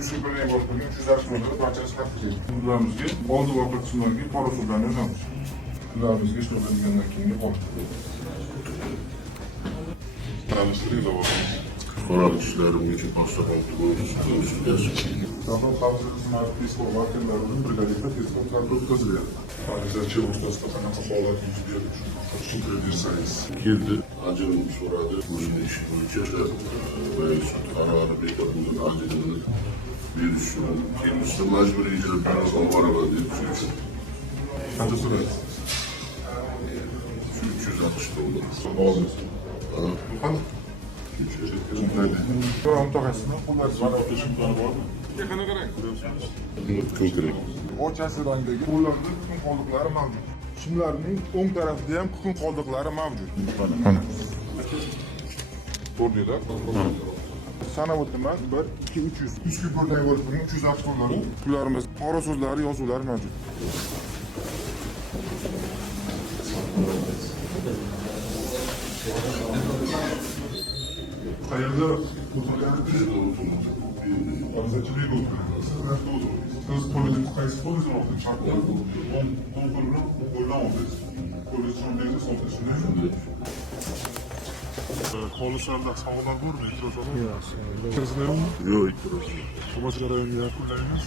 Üsküdar'a borçluyum. 360 lira parçası katlayacağız. Bunlarımızga oldi voqea qismlariga qora suvlarni yozamiz. Ularımızga ishlatadigandan keyingi qor. Tanıştırayım da borçluyuz. Konak işlerim için pasta kalktı. Zaten kabze xizmati tez vakillarının brigadada tez kontrolda o'tkaziladi. Halizachi o'rtasida qanaqa holat yuz berdi shuni tushuntirib bersangiz. Keldi, acilini so'radi. O'zini ishi bo'yicha va sud qarori bekor bo'lgan ajilini berish uchun kelishdi. Majburiy ijroga oboraman deb tushundim. Qancha so'raysiz? 360 dollar. Hozir. Qanday? Shunchalik. Yo, mutaxassisni qo'llariz mana o'sha shimtoni bormi? Yaqinda qarang, ko'ryapsizmi? Konkret. O'rtasi rangdagi qo'llarda kukun qoldiqlari mavjud. Shimlarning o'ng tarafida ham kukun qoldiqlari mavjud. Mana. Ko'rdinglar? Sanab o'tdim-man. 1, 2, 300. 3 kun ko'rdan bo'lib turgan 360 dollar. Ularimiz qora so'zlari, yozuvlari mavjud. Qayerda o'tirganingiz Halizachilik o'tirgansiz. Siz qo'lida qaysi qo'lingizni olib chiqib qo'ldan olasiz. Qo'lingizni shunday soltasiz. Qo'lishlarda savollar bormi? E'tirozlar bormi? Yo'q, ikki Xulosalar yakunlaymiz.